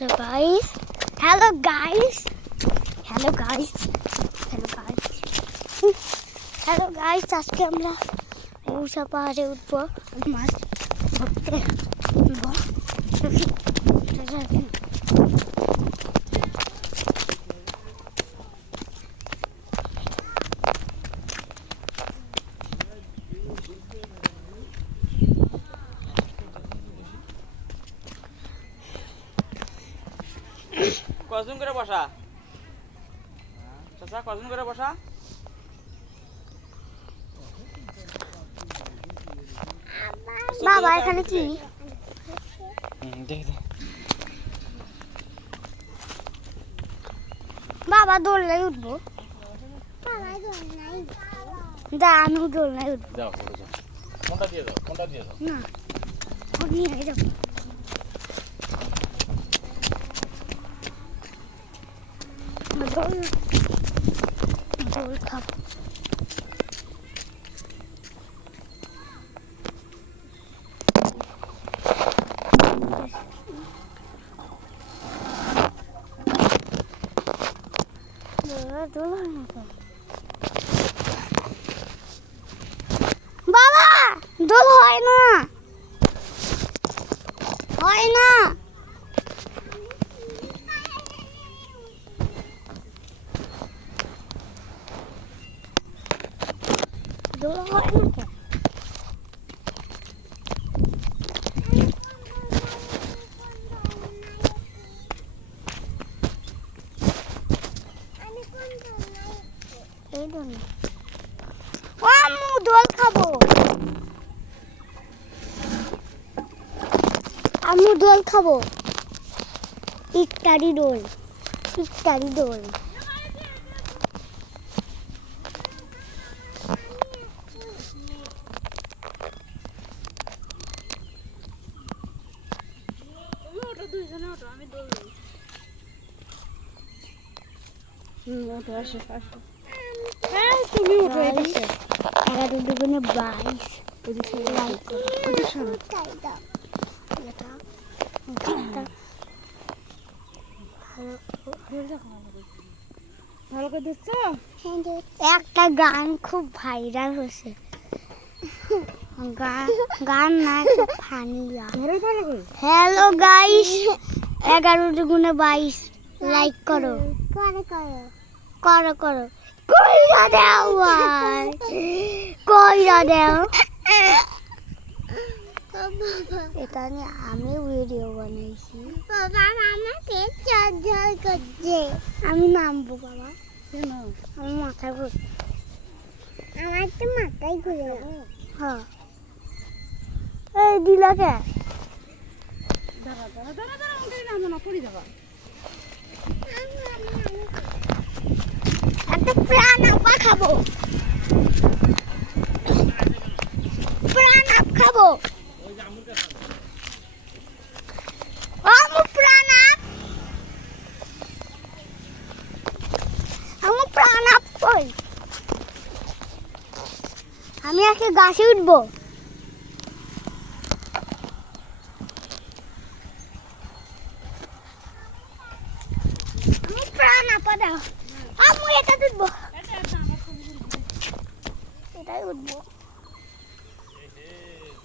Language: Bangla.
So guys, hello guys, hello guys, hello guys, hello guys. আজকে আমরা উষা পাহাড়ে উঠবো মাছ ধরতে। কজন করে বসা চাচা, কজন করে বসা? বাবা এখানে কি? বাবা দোলনায় উঠবো। দা আমি দোলনায় উঠবো। কোনটা দিয়ে দাও, কোনটা দিয়ে দাও না নিয়ে যাবো। দোল খাবো। বাবা দোল হয় না, হয় না। দোল হয় না কেন? এই দোল না। ও আম্মু দোল খাবো, আম্মু দোল খাবো। ইফতারি দোল, ইফতারি দোল। তুমি উঠো। 11 দুগুণে 22। একটা গান খুব ভাইরাল হয়েছে, গান না ফানি। হ্যালো গাইস, 11 দুগুণে 22 লাইক করো, করো করো। কইরা দাও ভাই, কইরা দাও। এটা নিয়ে আমি ভিডিও বানাইছি। বাবা আমাকে চঞ্চল করছে। আমি নামবো বাবা। আমার মাথায় ঘুরে, আমার তো মাথায় ঘুরে। হ্যাঁ এই দিলাকে দাঁড়া দাঁড়া দাঁড়া দাঁড়া, ওটা নামো না, পড়ে যাবা। একটা প্রাণ আপা খাবো, প্রাণ আপ খাবো। আমু প্রাণ আপ, আমু প্রাণ আপ কই? আমি আজকে গাছে উঠবো। আমি প্রাণ আপা দাও। আমু এটা উঠবো, এটাই উঠবো।